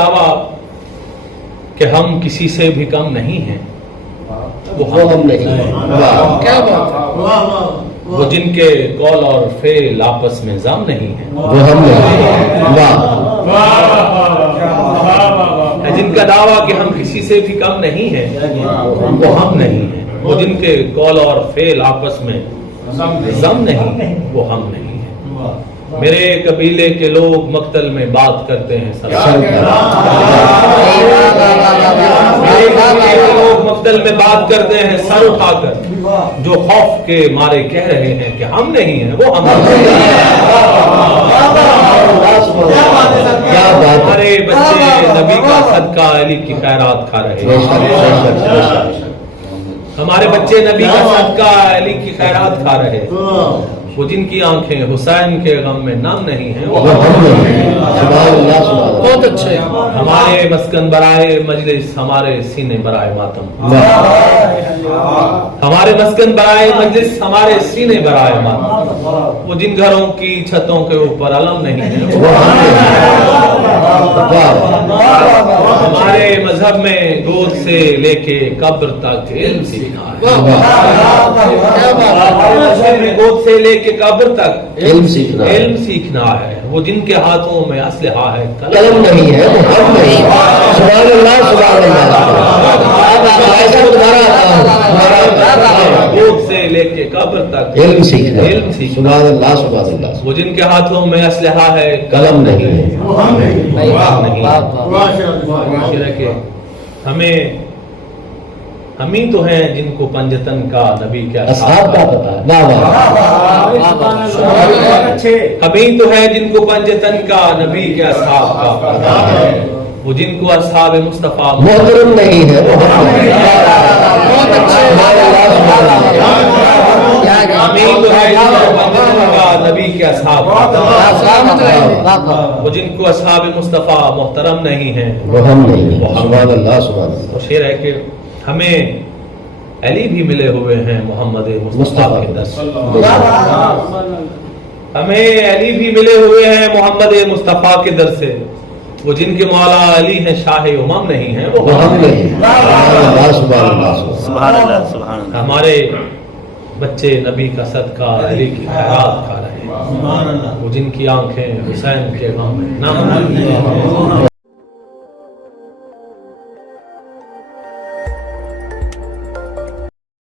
دعویٰ کہ ہم کسی سے بھی کم نہیں ہیں وہ ہم نہیں ہیں۔ کیا بات ہے؟ وہ جن کے قول اور فعل آپس میں ضم نہیں ہیں وہ ہم نہیں ہیں۔ جن کا دعویٰ کہ ہم کسی سے بھی کم نہیں ہیں وہ ہم نہیں ہیں۔ وہ جن کے قول اور فعل آپس میں ضم نہیں وہ ہم نہیں ہیں۔ میرے قبیلے کے لوگ مقتل میں بات کرتے ہیں میرے قبیلے کے لوگ مقتل میں بات کرتے ہیں سر اٹھا کر، جو خوف کے مارے کہہ رہے ہیں کہ ہم نہیں ہیں وہ ہم نہیں ہیں۔ ہمارے بچے نبی کا صدقہ علی کی خیرات کھا رہے ہیں، ہمارے بچے نبی کا صدقہ علی کی خیرات کھا رہے ہیں۔ وہ جن کی آنکھیں حسین کے غم میں نم نہیں ہیں وہ بہت اچھے۔ ہمارے مسکن برائے مجلس ہمارے سینے برائے ماتم، ہمارے مسکن برائے مجلس ہمارے سینے برائے ماتم۔ وہ جن گھروں کی چھتوں کے اوپر علم نہیں ہے ہمارے مذہب میں گود سے لے کے قبر تک علم سیکھنا ہے، گود سے لے کے قبر تک علم سیکھنا ہے۔ وہ جن کے ہاتھوں میں اسلحہ ہے قلم نہیں ہے وہ ہم نہیں۔ سبحان اللہ سبحان اللہ۔ گود سے لے کے قبر تک علم سیکھنا، سبحان اللہ سبحان اللہ۔ وہ جن کے ہاتھوں میں اسلحہ ہے قلم نہیں ہے وہ ہم نہیں۔ ہم ہی تو ہیں جن کو پنجتن کا نبی کے اصحاب کا پتہ ہے، ہم ہی تو ہیں جن کو پنجتن کا نبی کے اصحاب کا پتہ ہے۔ وہ جن کو اصحاب مصطفیٰ محترم نہیں ہے وہ ہم نہیں۔ ہم ہی تو ہیں جن کو پنجتن کا نبی کے اصحاب کا پتہ ہے۔ وہ جن کو اصحاب مصطفیٰ محترم نہیں ہیں وہ ہم نہیں۔ سبحان اللہ سبحان اللہ۔ شعر ہے کہ ہمیں علی بھی ملے ہوئے ہیں محمد مصطفیٰ کے در سے، ہمیں علی بھی ملے ہوئے ہیں محمد مصطفیٰ کے در سے۔ وہ جن کے مولا علی ہیں شاہ امم نہیں ہیں وہ ہم نہیں۔ ہمارے بچے نبی کا صدقہ علی کی خیرات کھا رہے ہیں، وہ جن کی آنکھیں حسین کے غم میں نم نہیں ہیں۔